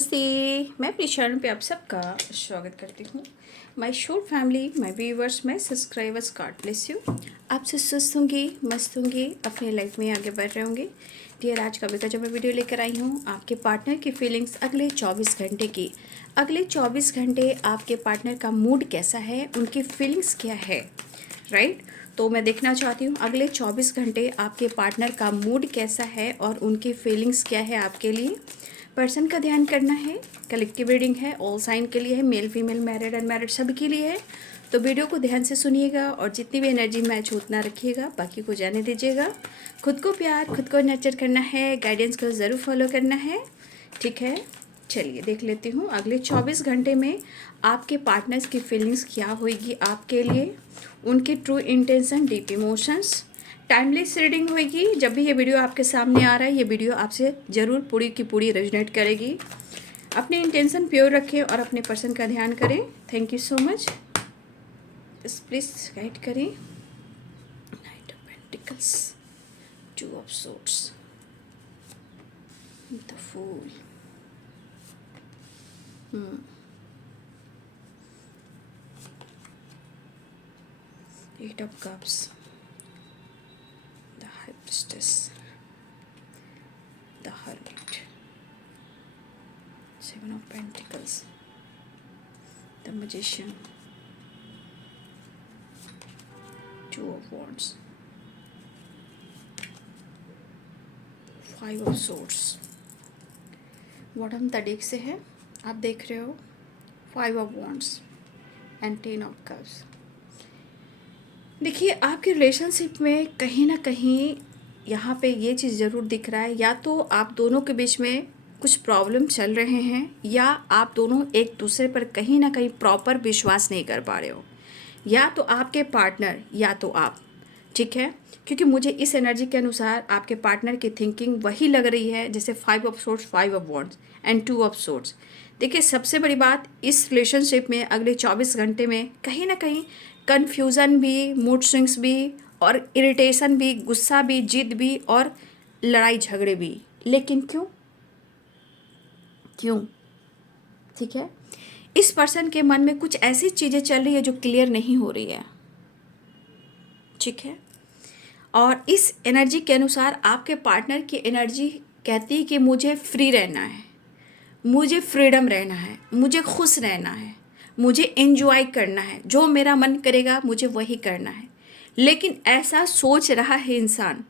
नमस्ते। मैं अपने चैनल पे आप सबका स्वागत करती हूँ। My show family, my viewers, my subscribers, God bless you. आप सब स्वस्थ होंगे, मस्त होंगे, अपने लाइफ में आगे बढ़ रहे होंगे। डियर, आज का जो मैं वीडियो लेकर आई हूँ, आपके पार्टनर की फीलिंग्स अगले 24 घंटे की। अगले 24 घंटे आपके पार्टनर का मूड कैसा है, उनकी फीलिंग्स क्या है, राइट। तो मैं देखना चाहती हूँ अगले 24 घंटे आपके पार्टनर का मूड कैसा है और उनकी फीलिंग्स क्या है आपके लिए। पर्सन का ध्यान करना है, कलेक्टिव रीडिंग है, ऑल साइन के लिए है, मेल फीमेल, मैरिड अनमैरिड सभी के लिए है। तो वीडियो को ध्यान से सुनिएगा और जितनी भी एनर्जी मैच उतना रखिएगा, बाकी को जाने दीजिएगा। खुद को प्यार, खुद को नर्चर करना है, गाइडेंस को ज़रूर फॉलो करना है, ठीक है। चलिए देख लेती हूँ अगले 24 घंटे में आपके पार्टनर्स की फीलिंग्स क्या होगी आपके लिए, उनके true intention, deep emotions. Timeless reading होगी। जब भी ये वीडियो आपके सामने आ रहा है, ये वीडियो आपसे ज़रूर पूरी की पूरी रेजोनेट करेगी। अपने इंटेंशन प्योर रखें और अपने पर्सन का ध्यान करें। Thank you so much. Please guide करें। Knight of pentacles, two of swords, the fool, eight of cups, the high priestess, the hermit, seven of pentacles, the magician, two of wands, five of swords. Bottom तड़ीक से है, आप देख रहे हो, five of wands and 10 of cups. देखिए, आपके relationship में कहीं ना कहीं यहाँ पे ये चीज़ ज़रूर दिख रहा है, या तो आप दोनों के बीच में कुछ प्रॉब्लम चल रहे हैं, या आप दोनों एक दूसरे पर कहीं ना कहीं प्रॉपर विश्वास नहीं कर पा रहे हो, या तो आपके पार्टनर या तो आप, ठीक है। क्योंकि मुझे इस एनर्जी के अनुसार आपके पार्टनर की थिंकिंग वही लग रही है, जैसे 5 of swords, 5 of wands and 2 of swords. देखिए, सबसे बड़ी बात इस रिलेशनशिप में अगले 24 घंटे में कहीं ना कहीं कन्फ्यूज़न भी, मूड स्विंग्स भी, और इरिटेशन भी, गुस्सा भी, जिद भी, और लड़ाई झगड़े भी। लेकिन क्यों क्यों ठीक है, इस पर्सन के मन में कुछ ऐसी चीज़ें चल रही है जो क्लियर नहीं हो रही है, ठीक है। और इस एनर्जी के अनुसार आपके पार्टनर की एनर्जी कहती है कि मुझे फ्री रहना है, मुझे फ्रीडम रहना है, मुझे खुश रहना है, मुझे एंजॉय करना है, जो मेरा मन करेगा मुझे वही करना है। लेकिन ऐसा सोच रहा है इंसान,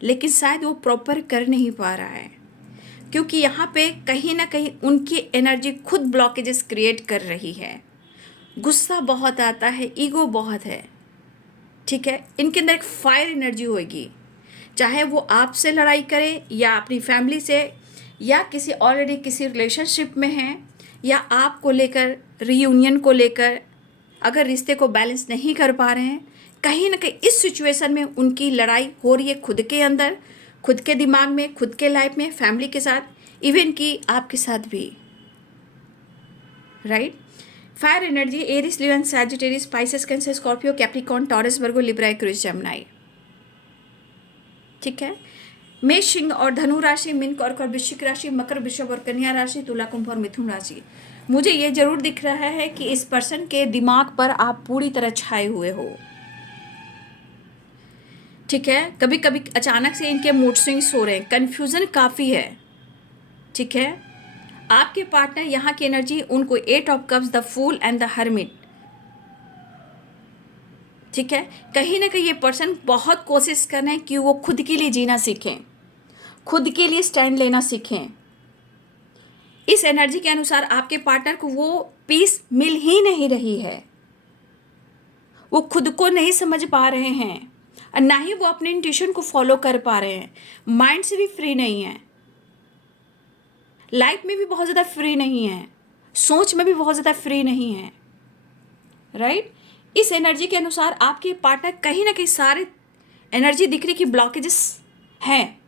लेकिन शायद वो प्रॉपर कर नहीं पा रहा है, क्योंकि यहाँ पे कहीं ना कहीं उनकी एनर्जी खुद ब्लॉकेजेस क्रिएट कर रही है। गुस्सा बहुत आता है, ईगो बहुत है, ठीक है। इनके अंदर एक फायर एनर्जी होगी, चाहे वो आपसे लड़ाई करे या अपनी फैमिली से, या किसी ऑलरेडी किसी रिलेशनशिप में हैं, या आपको लेकर, रीयूनियन को लेकर, अगर रिश्ते को बैलेंस नहीं कर पा रहे हैं, कहीं ना कहीं इस सिचुएशन में उनकी लड़ाई हो रही है खुद के अंदर, खुद के दिमाग में, खुद के लाइफ में, फैमिली के साथ, इवन कि आपके साथ भी, right. Fire energy, Aries, Leo, Sagittarius, Pisces, Cancer, Scorpio, Capricorn, Taurus, Virgo, Libra, Aquarius, Gemini, ठीक है। मेष, सिंह और धनु राशि, मीन, कर्क और वृश्चिक राशि, मकर, वृषभ और कन्या राशि, तुला, कुंभ और मिथुन राशि। मुझे ये जरूर दिख रहा है कि इस पर्सन के दिमाग पर आप पूरी तरह छाए हुए हो, ठीक है। कभी कभी अचानक से इनके मूड स्विंग्स हो रहे हैं, कन्फ्यूजन काफ़ी है, ठीक है। आपके पार्टनर यहाँ की एनर्जी उनको 8 of cups, the fool and the hermit, ठीक है। कहीं ना कहीं ये पर्सन बहुत कोशिश कर रहे हैं कि वो खुद के लिए जीना सीखें, खुद के लिए स्टैंड लेना सीखें। इस एनर्जी के अनुसार आपके पार्टनर को वो पीस मिल ही नहीं रही है, वो खुद को नहीं समझ पा रहे हैं, और ना ही वो अपने इंट्यूशन को फॉलो कर पा रहे हैं। माइंड से भी फ्री नहीं है, लाइफ में भी बहुत ज़्यादा फ्री नहीं है, सोच में भी बहुत ज़्यादा फ्री नहीं है, राइट। इस एनर्जी के अनुसार आपके पार्टनर कहीं ना कहीं सारे एनर्जी दिख रही कि ब्लॉकेजेस हैं।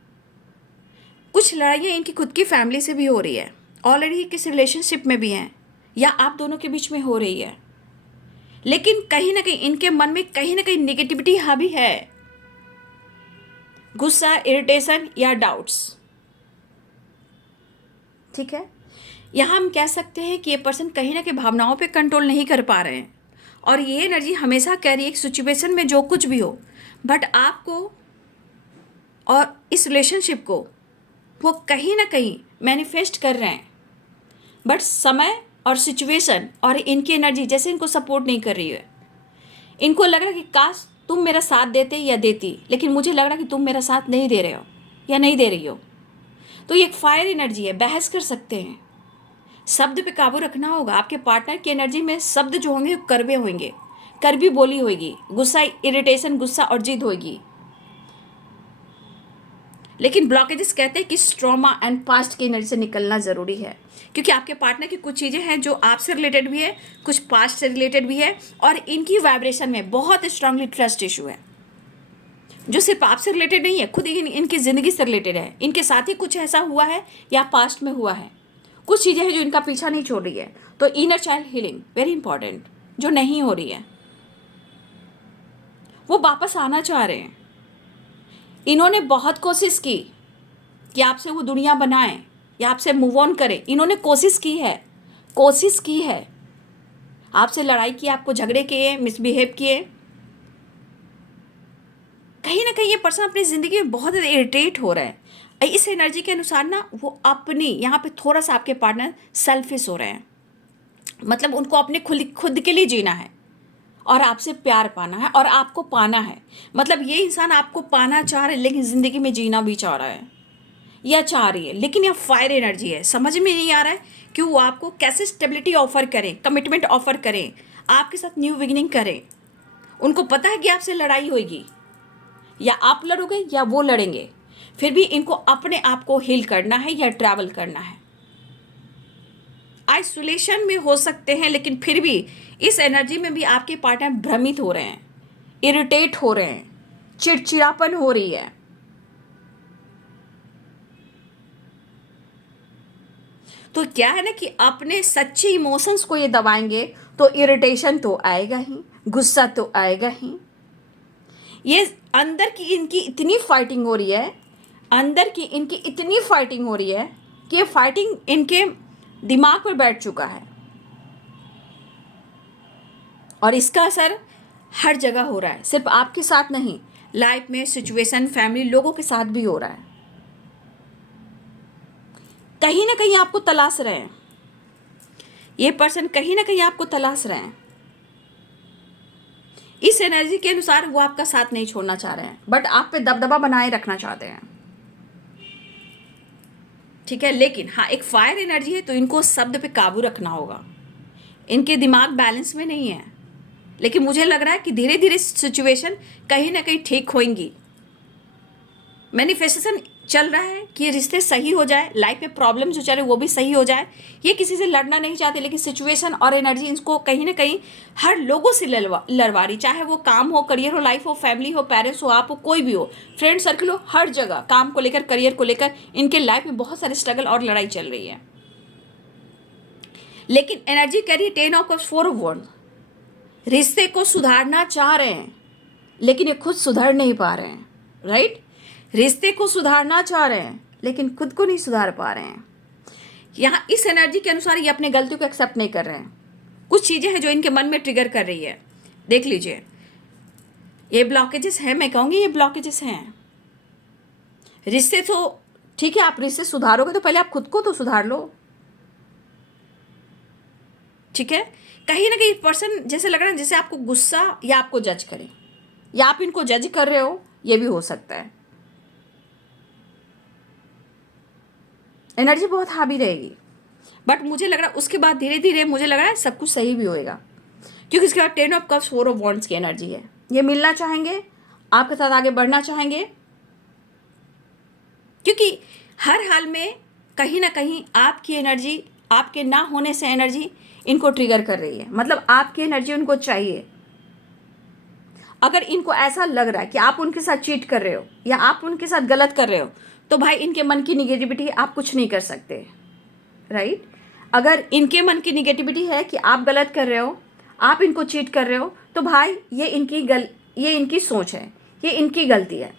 कुछ लड़ाइयाँ इनकी खुद की फैमिली से भी हो रही है, ऑलरेडी किसी रिलेशनशिप में भी हैं, या आप दोनों के बीच में हो रही है। लेकिन कहीं ना कहीं इनके मन में कहीं ना कहीं नेगेटिविटी हावी है, गुस्सा, इरिटेशन या डाउट्स, ठीक है। यहाँ हम कह सकते हैं कि ये पर्सन कहीं ना कहीं भावनाओं पे कंट्रोल नहीं कर पा रहे हैं, और ये एनर्जी हमेशा कह रही है एक सिचुएशन में जो कुछ भी हो, बट आपको और इस रिलेशनशिप को वो कहीं ना कहीं मैनिफेस्ट कर रहे हैं, बट समय और सिचुएशन और इनकी एनर्जी जैसे इनको सपोर्ट नहीं कर रही है। इनको लग रहा है कि काश तुम मेरा साथ देते या देती, लेकिन मुझे लग रहा है कि तुम मेरा साथ नहीं दे रहे हो या नहीं दे रही हो। तो ये एक फायर एनर्जी है, बहस कर सकते हैं, शब्द पे काबू रखना होगा। आपके पार्टनर की एनर्जी में शब्द जो होंगे कड़वे होंगे, कड़वी बोली होगी, गुस्सा, इरिटेशन, गुस्सा और जिद होगी। लेकिन ब्लॉकेजेस कहते हैं कि ट्रॉमा एंड पास्ट की एनर्जी से निकलना ज़रूरी है, क्योंकि आपके पार्टनर की कुछ चीज़ें हैं जो आपसे रिलेटेड भी है, कुछ पास्ट से रिलेटेड भी है, और इनकी वाइब्रेशन में बहुत स्ट्रांगली ट्रस्ट इशू है, जो सिर्फ आपसे रिलेटेड नहीं है, खुद इनकी ज़िंदगी से रिलेटेड है। इनके साथ ही कुछ ऐसा हुआ है या पास्ट में हुआ है, कुछ चीज़ें हैं जो इनका पीछा नहीं छोड़ रही है। तो inner child healing very important, जो नहीं हो रही है। वो वापस आना चाह रहे हैं। इन्होंने बहुत कोशिश की कि आपसे वो दुनिया बनाएं या आपसे मूव ऑन करें। इन्होंने कोशिश की है, आपसे लड़ाई की, आपको झगड़े किए, मिसबिहेव किए। कहीं ना कहीं ये पर्सन अपनी ज़िंदगी में बहुत ज़्यादा इरिटेट हो रहा है। इस एनर्जी के अनुसार ना वो अपनी यहाँ पे थोड़ा सा आपके पार्टनर सेल्फिश हो रहे हैं, मतलब उनको अपने खुद के लिए जीना है और आपसे प्यार पाना है और आपको पाना है। मतलब ये इंसान आपको पाना चाह रहा है, लेकिन ज़िंदगी में जीना भी चाह रहा है या चाह रही है। लेकिन यह फायर एनर्जी है, समझ में नहीं आ रहा है कि वो आपको कैसे स्टेबिलिटी ऑफर करें, कमिटमेंट ऑफर करें, आपके साथ न्यू बिगिनिंग करें। उनको पता है कि आपसे लड़ाई होगी, या आप लड़ोगे या वो लड़ेंगे, फिर भी इनको अपने आप को हील करना है या ट्रैवल करना है। आइसोलेशन में हो सकते हैं, लेकिन फिर भी इस एनर्जी में भी आपके पार्टनर भ्रमित हो रहे हैं, इरिटेट हो रहे हैं, चिड़चिड़ापन हो रही है। तो क्या है ना कि अपने सच्चे इमोशंस को ये दबाएंगे तो इरिटेशन तो आएगा ही, गुस्सा तो आएगा ही। ये अंदर की इनकी इतनी फाइटिंग हो रही है, अंदर की इनकी इतनी फाइटिंग हो रही है कि ये फाइटिंग इनके दिमाग पर बैठ चुका है, और इसका असर हर जगह हो रहा है, सिर्फ आपके साथ नहीं, लाइफ में, सिचुएशन, फैमिली, लोगों के साथ भी हो रहा है। कहीं ना कहीं आपको तलाश रहे हैं, ये पर्सन कहीं ना कहीं आपको तलाश रहे हैं। इस एनर्जी के अनुसार वो आपका साथ नहीं छोड़ना चाह रहे हैं, बट आप पे दबदबा बनाए रखना चाहते हैं, ठीक है। लेकिन हाँ, एक फायर एनर्जी है, तो इनको शब्द पे काबू रखना होगा। इनके दिमाग बैलेंस में नहीं है, लेकिन मुझे लग रहा है कि धीरे धीरे सिचुएशन कहीं ना कहीं ठीक होंगी। मैनिफेस्टेशन चल रहा है कि ये रिश्ते सही हो जाए, लाइफ में प्रॉब्लम जो चल रहे वो भी सही हो जाए। ये किसी से लड़ना नहीं चाहते, लेकिन सिचुएशन और एनर्जी इसको कहीं ना कहीं हर लोगों से लड़वा रही, चाहे वो काम हो, करियर हो, लाइफ हो, फैमिली हो, पेरेंट्स हो, आप हो, कोई भी हो, फ्रेंड सर्कल हो, हर जगह काम को लेकर, करियर को लेकर इनके लाइफ में बहुत सारे स्ट्रगल और लड़ाई चल रही है। लेकिन एनर्जी कह रही है 10 ऑफ कप्स, 4 ऑफ वॉन्ड्स। रिश्ते को सुधारना चाह रहे हैं, लेकिन ये खुद सुधर नहीं पा रहे हैं, राइट। रिश्ते को सुधारना चाह रहे हैं, लेकिन खुद को नहीं सुधार पा रहे हैं। यहाँ इस एनर्जी के अनुसार ये अपने गलतियों को एक्सेप्ट नहीं कर रहे हैं। कुछ चीज़ें हैं जो इनके मन में ट्रिगर कर रही है, देख लीजिए। ये ब्लॉकेजेस हैं, मैं कहूँगी ये ब्लॉकेजेस हैं। रिश्ते तो ठीक है, आप रिश्ते सुधारोगे तो पहले आप खुद को तो सुधार लो, ठीक है। कहीं ना कहीं पर्सन जैसे लग रहा है जैसे आपको गुस्सा या आपको जज करे, या आप इनको जज कर रहे हो, ये भी हो सकता है। एनर्जी बहुत हावी रहेगी, बट मुझे लग रहा है उसके बाद धीरे धीरे मुझे लग रहा है सब कुछ सही भी होएगा, क्योंकि इसके बाद 10 ऑफ कप्स, 4 ऑफ वॉन्ड्स की एनर्जी है। ये मिलना चाहेंगे, आपके साथ आगे बढ़ना चाहेंगे, क्योंकि हर हाल में कहीं ना कहीं आपकी एनर्जी, आपके ना होने से एनर्जी इनको ट्रिगर कर रही है। मतलब आपकी एनर्जी उनको चाहिए। अगर इनको ऐसा लग रहा है कि आप उनके साथ चीट कर रहे हो या आप उनके साथ गलत कर रहे हो, तो भाई इनके मन की निगेटिविटी आप कुछ नहीं कर सकते, राइट। अगर इनके मन की निगेटिविटी है कि आप गलत कर रहे हो, आप इनको चीट कर रहे हो, तो भाई ये इनकी सोच है, ये इनकी गलती है।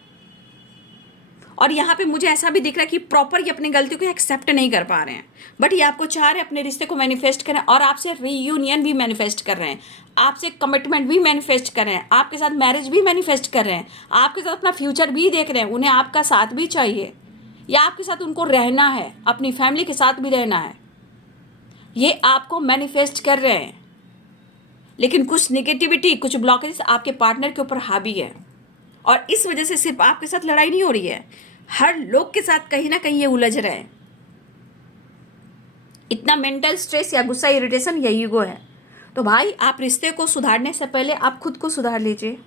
और यहाँ पे मुझे ऐसा भी दिख रहा है कि प्रॉपर ये अपनी गलती को एक्सेप्ट नहीं कर पा रहे हैं, बट ये आपको चाह रहे हैं अपने रिश्ते को मैनिफेस्ट करें और आपसे रीयूनियन भी मैनिफेस्ट कर रहे हैं, आपसे कमिटमेंट भी मैनिफेस्ट कर रहे हैं, आपके साथ मैरिज भी मैनिफेस्ट कर रहे हैं, आपके साथ अपना फ्यूचर भी देख रहे हैं। उन्हें आपका साथ भी चाहिए या आपके साथ उनको रहना है, अपनी फैमिली के साथ भी रहना है, ये आपको मैनिफेस्ट कर रहे हैं। लेकिन कुछ नेगेटिविटी, कुछ ब्लॉकेज आपके पार्टनर के ऊपर हावी है और इस वजह से सिर्फ आपके साथ लड़ाई नहीं हो रही है, हर लोग के साथ कहीं ना कहीं ये उलझ रहे हैं। इतना मेंटल स्ट्रेस या गुस्सा, इरिटेशन या ईगो है। तो भाई आप रिश्ते को सुधारने से पहले आप खुद को सुधार लीजिए।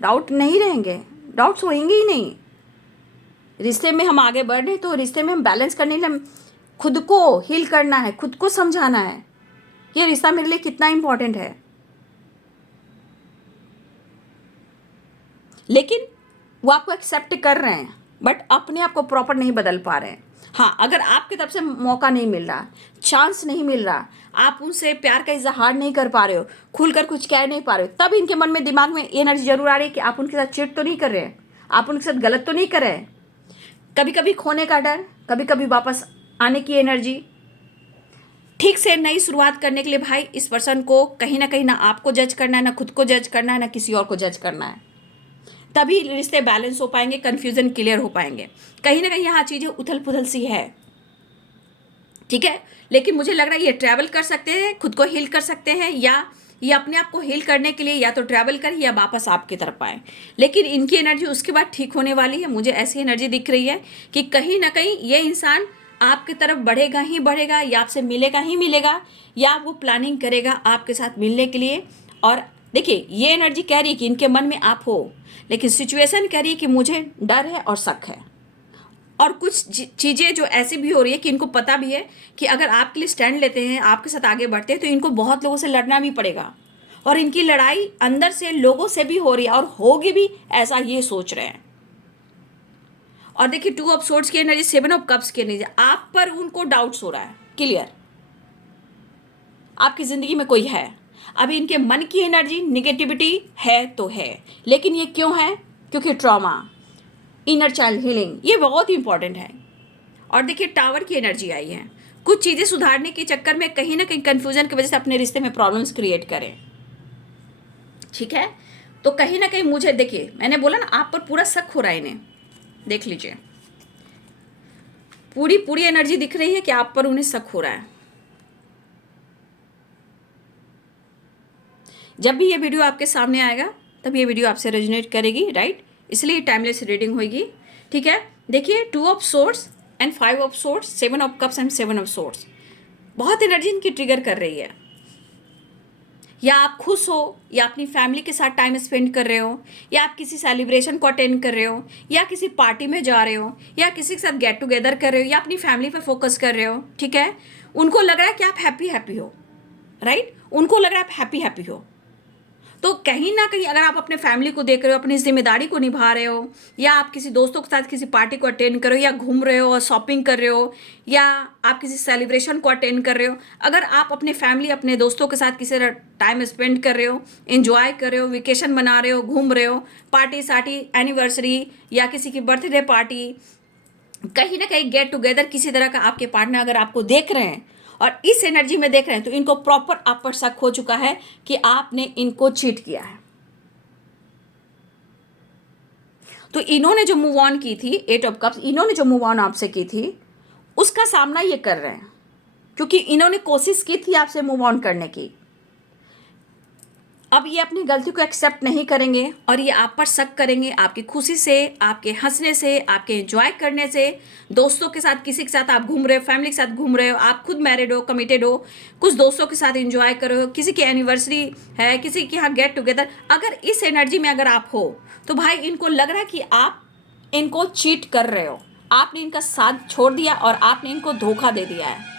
डाउट नहीं रहेंगे, डाउट्स होंगे ही नहीं। रिश्ते में हम आगे बढ़ रहे तो रिश्ते में हम बैलेंस करने के लिए खुद को हील करना है, खुद को समझाना है ये रिश्ता मेरे लिए कितना इंपॉर्टेंट है। लेकिन वो आपको एक्सेप्ट कर रहे हैं बट अपने आप को प्रॉपर नहीं बदल पा रहे हैं। हाँ, अगर आपकी तरफ से मौका नहीं मिल रहा, चांस नहीं मिल रहा, आप उनसे प्यार का इजहार नहीं कर पा रहे हो, खुलकर कुछ कह नहीं पा रहे हो, तब इनके मन में, दिमाग में एनर्जी जरूर आ रही है कि आप उनके साथ चिट तो नहीं कर रहे हैं, आप उनके साथ गलत तो नहीं कर रहे हैं। कभी कभी खोने का डर, कभी कभी वापस आने की एनर्जी। ठीक से नई शुरुआत करने के लिए भाई इस पर्सन को कहीं ना आपको जज करना है, ना खुद को जज करना है, ना किसी और को जज करना है। तभी रिश्ते बैलेंस हो पाएंगे, कन्फ्यूजन क्लियर हो पाएंगे। कहीं ना कहीं यहाँ चीज़ें उथल पुथल सी है, ठीक है, लेकिन मुझे लग रहा है ये ट्रैवल कर सकते हैं, खुद को हील कर सकते हैं, या ये अपने आप को हील करने के लिए या तो ट्रैवल करें या वापस आपकी तरफ आए। लेकिन इनकी एनर्जी उसके बाद ठीक होने वाली है। मुझे ऐसी एनर्जी दिख रही है कि कहीं ना कहीं ये इंसान आपकी तरफ बढ़ेगा ही बढ़ेगा, या आपसे मिलेगा ही मिलेगा, या वो प्लानिंग करेगा आपके साथ मिलने के लिए। और देखिए, ये एनर्जी कह रही है कि इनके मन में आप हो, लेकिन सिचुएशन कह रही है कि मुझे डर है और शक है। और कुछ चीज़ें जो ऐसी भी हो रही है कि इनको पता भी है कि अगर आपके लिए स्टैंड लेते हैं, आपके साथ आगे बढ़ते हैं, तो इनको बहुत लोगों से लड़ना भी पड़ेगा। और इनकी लड़ाई अंदर से लोगों से भी हो रही है और होगी भी, ऐसा ये सोच रहे हैं। और देखिए, 2 ऑफ सोर्ड्स की एनर्जी, 7 ऑफ कप्स की एनर्जी, आप पर उनको डाउट्स हो रहा है। क्लियर, आपकी ज़िंदगी में कोई है। अभी इनके मन की एनर्जी निगेटिविटी है तो है, लेकिन ये क्यों है? क्योंकि ट्रॉमा, इनर चाइल्ड हीलिंग, ये बहुत इंपॉर्टेंट है। और देखिए, टावर की एनर्जी आई है। कुछ चीज़ें सुधारने के चक्कर में कहीं ना कहीं कन्फ्यूजन की वजह से अपने रिश्ते में प्रॉब्लम्स क्रिएट करें, ठीक है। तो कहीं ना कहीं मुझे, देखिए मैंने बोला ना, आप पर पूरा शक हो रहा है इन्हें। देख लीजिए, पूरी एनर्जी दिख रही है कि आप पर उन्हें शक हो रहा है। जब भी ये वीडियो आपके सामने आएगा तब ये वीडियो आपसे रेजोनेट करेगी, राइट, इसलिए टाइमलेस रीडिंग होगी, ठीक है। देखिए, 2 of swords and 5 of swords, 7 of cups and 7 of swords, बहुत एनर्जी इनकी ट्रिगर कर रही है। या आप खुश हो, या अपनी फैमिली के साथ टाइम स्पेंड कर रहे हो, या आप किसी सेलिब्रेशन को अटेंड कर रहे हो, या किसी पार्टी में जा रहे हो, या किसी के साथ गेट टुगेदर कर रहे हो, या अपनी फैमिली पर फोकस कर रहे हो, ठीक है। उनको लग रहा है कि आप हैप्पी हो, राइट, उनको लग रहा है आप हैप्पी हो। तो कहीं ना कहीं अगर आप अपने फैमिली को देख रहे हो, अपनी जिम्मेदारी को निभा रहे हो, या आप किसी दोस्तों के साथ किसी पार्टी को अटेंड कर रहे हो, या घूम रहे हो और शॉपिंग कर रहे हो, या आप किसी सेलिब्रेशन को अटेंड कर रहे हो, अगर आप अपने फैमिली, अपने दोस्तों के साथ किसी टाइम स्पेंड कर रहे हो, एंजॉय कर रहे हो, वेकेशन मना रहे हो, घूम रहे हो, पार्टी सार्टी, एनिवर्सरी या किसी की बर्थडे पार्टी, कहीं ना कहीं गेट टुगेदर किसी तरह का आपके पार्टनर अगर आपको देख रहे हैं और इस एनर्जी में देख रहे हैं, तो इनको प्रॉपर आप पर शक हो चुका है कि आपने इनको चीट किया है। तो इन्होंने जो मूव ऑन की थी, 8 ऑफ कप्स, इन्होंने जो मूव ऑन आपसे की थी, उसका सामना ये कर रहे हैं, क्योंकि इन्होंने कोशिश की थी आपसे मूव ऑन करने की। अब ये अपनी गलती को एक्सेप्ट नहीं करेंगे और ये आप पर शक करेंगे, आपकी खुशी से, आपके हंसने से, आपके एंजॉय करने से, दोस्तों के साथ, किसी के साथ आप घूम रहे हो, फैमिली के साथ घूम रहे हो, आप खुद मैरिड हो, कमिटेड हो, कुछ दोस्तों के साथ एंजॉय कर रहे हो, किसी की एनिवर्सरी है, किसी के यहाँ गेट टुगेदर, अगर इस एनर्जी में अगर आप हो, तो भाई इनको लग रहा है कि आप इनको चीट कर रहे हो, आपने इनका साथ छोड़ दिया और आपने इनको धोखा दे दिया है।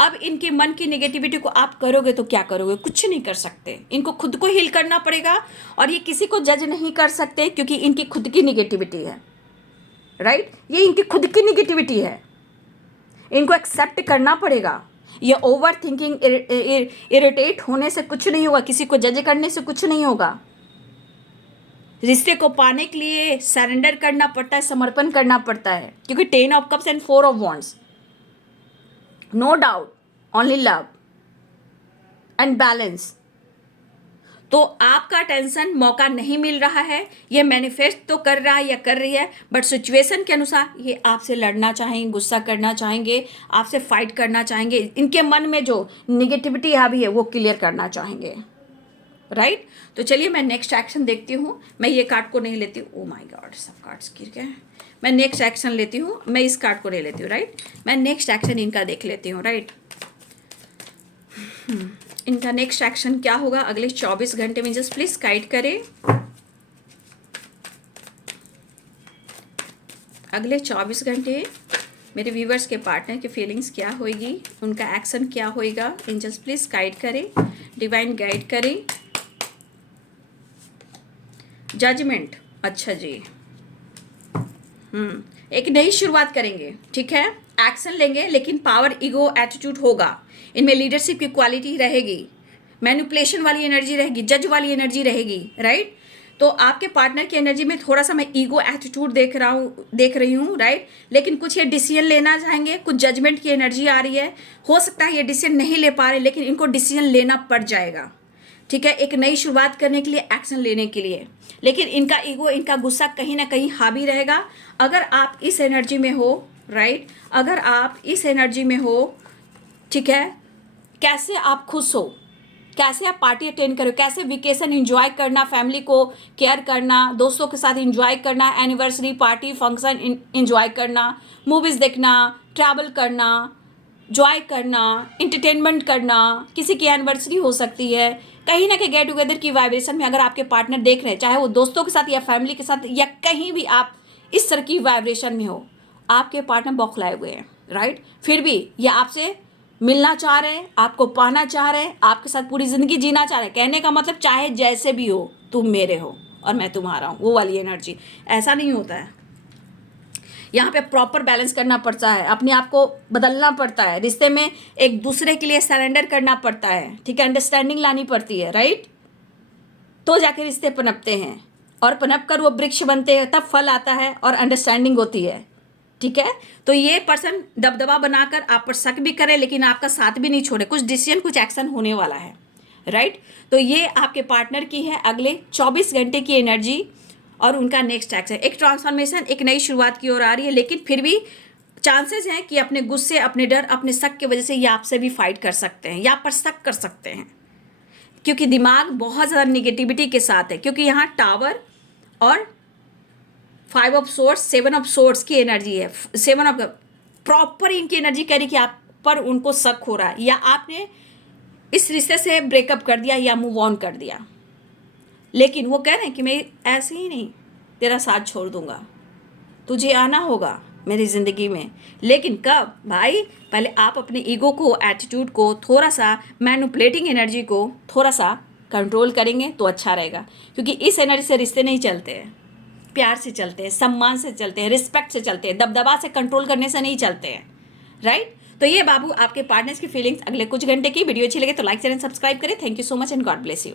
अब इनके मन की नेगेटिविटी को आप करोगे तो क्या करोगे? कुछ नहीं कर सकते। इनको खुद को हील करना पड़ेगा और ये किसी को जज नहीं कर सकते, क्योंकि इनकी खुद की नेगेटिविटी है, राइट, ये इनकी खुद की नेगेटिविटी है, इनको एक्सेप्ट करना पड़ेगा। ये ओवर थिंकिंग, इरिटेट होने से कुछ नहीं होगा, किसी को जज करने से कुछ नहीं होगा। रिश्ते को पाने के लिए सरेंडर करना पड़ता है, समर्पण करना पड़ता है, क्योंकि 10 of cups and 4 of wands, no doubt, only love and balance. तो आपका टेंशन मौका नहीं मिल रहा है, ये मैनिफेस्ट तो कर रहा है या कर रही है, बट सिचुएशन के अनुसार ये आपसे लड़ना चाहेंगे, गुस्सा करना चाहेंगे, आपसे फाइट करना चाहेंगे, इनके मन में जो निगेटिविटी अभी है वो क्लियर करना चाहेंगे, राइट। तो चलिए मैं नेक्स्ट एक्शन देखती हूँ। मैं ये कार्ड को नहीं लेती हूँ, ओ माय गॉड सब कार्ड्स गिर गए। मैं नेक्स्ट एक्शन लेती हूँ, मैं इस कार्ड को नहीं लेती हूँ, राइट। मैं नेक्स्ट एक्शन इनका देख लेती हूँ, राइट। इनका नेक्स्ट एक्शन क्या होगा अगले 24 घंटे में, जस्ट प्लीज गाइड करें। अगले 24 घंटे मेरे व्यूवर्स के पार्टनर की फीलिंग्स क्या होगी, उनका एक्शन क्या होएगा, इन जस्ट प्लीज गाइड करें, डिवाइन गाइड करें। जजमेंट, अच्छा जी, एक नई शुरुआत करेंगे, ठीक है, एक्शन लेंगे, लेकिन पावर, ईगो, एटीट्यूड होगा, इनमें लीडरशिप की क्वालिटी रहेगी, मैनिपुलेशन वाली एनर्जी रहेगी, जज वाली एनर्जी रहेगी, राइट। तो आपके पार्टनर की एनर्जी में थोड़ा सा मैं ईगो, एटीट्यूड देख रही हूँ, राइट। लेकिन कुछ ये डिसीजन लेना चाहेंगे, कुछ जजमेंट की एनर्जी आ रही है, हो सकता है ये डिसीजन नहीं ले पा रहे, लेकिन इनको डिसीजन लेना पड़ जाएगा, ठीक है, एक नई शुरुआत करने के लिए, एक्शन लेने के लिए। लेकिन इनका ईगो, इनका गुस्सा कहीं ना कहीं हावी रहेगा। अगर आप इस एनर्जी में हो, राइट, अगर आप इस एनर्जी में हो, ठीक है, कैसे आप खुश हो, कैसे आप पार्टी अटेंड करो, कैसे वेकेशन एंजॉय करना, फैमिली को केयर करना, दोस्तों के साथ एंजॉय करना, एनिवर्सरी पार्टी फंक्शन एंजॉय करना, मूवीज़ देखना, ट्रैवल करना, जॉय करना, इंटरटेनमेंट करना, किसी की एनिवर्सरी हो सकती है, कहीं ना कहीं गेट टुगेदर की वाइब्रेशन में अगर आपके पार्टनर देख रहे हैं, चाहे वो दोस्तों के साथ या फैमिली के साथ या कहीं भी आप इस तरह की वाइब्रेशन में हो, आपके पार्टनर बौखलाए हुए हैं, राइट। फिर भी ये आपसे मिलना चाह रहे हैं, आपको पाना चाह रहे हैं, आपके साथ पूरी ज़िंदगी जीना चाह रहे हैं। कहने का मतलब चाहे जैसे भी हो, तुम मेरे हो और मैं तुम्हारा हूँ, वो वाली एनर्जी। ऐसा नहीं होता है, यहाँ पे प्रॉपर बैलेंस करना पड़ता है, अपने आप को बदलना पड़ता है, रिश्ते में एक दूसरे के लिए सरेंडर करना पड़ता है, ठीक है, अंडरस्टैंडिंग लानी पड़ती है, राइट। तो जाके रिश्ते पनपते हैं, और पनप कर वो वृक्ष बनते हैं, तब फल आता है और अंडरस्टैंडिंग होती है, ठीक है। तो ये पर्सन दबदबा बनाकर आप पर शक भी करे, लेकिन आपका साथ भी नहीं छोड़े, कुछ डिसीजन, कुछ एक्शन होने वाला है, राइट। तो ये आपके पार्टनर की है अगले 24 घंटे की एनर्जी और उनका नेक्स्ट एक्शन, एक ट्रांसफॉर्मेशन, एक नई शुरुआत की ओर आ रही है। लेकिन फिर भी चांसेस हैं कि अपने गुस्से, अपने डर, अपने शक की वजह से ये आपसे भी फाइट कर सकते हैं या आप पर शक कर सकते हैं, क्योंकि दिमाग बहुत ज़्यादा निगेटिविटी के साथ है, क्योंकि यहाँ टावर और 5 ऑफ सोर्स, 7 ऑफ सोर्स की एनर्जी है। 7 ऑफ प्रॉपर इनकी एनर्जी कह रही कि आप पर उनको शक हो रहा है, या आपने इस रिश्ते से ब्रेकअप कर दिया या मूव ऑन कर दिया, लेकिन वो कह रहे हैं कि मैं ऐसे ही नहीं तेरा साथ छोड़ दूंगा, तुझे आना होगा मेरी ज़िंदगी में। लेकिन कब भाई, पहले आप अपने ईगो को, एटीट्यूड को, थोड़ा सा मैनिपुलेटिंग एनर्जी को थोड़ा सा कंट्रोल करेंगे तो अच्छा रहेगा, क्योंकि इस एनर्जी से रिश्ते नहीं चलते हैं, प्यार से चलते हैं, सम्मान से चलते हैं, रिस्पेक्ट से चलते हैं, दबदबा से, कंट्रोल करने से नहीं चलते हैं, राइट। तो ये बाबू आपके पार्टनर्स की फीलिंग्स अगले कुछ घंटे की। वीडियो अच्छी लगे तो लाइक, चैनल सब्सक्राइब करें। Thank you so much and God bless you.